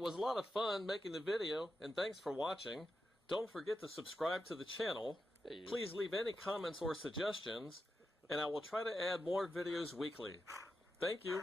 it was a lot of fun making the video, and thanks for watching. Don't forget to subscribe to the channel. Hey, Please leave any comments or suggestions, and I will try to add more videos weekly. Thank you.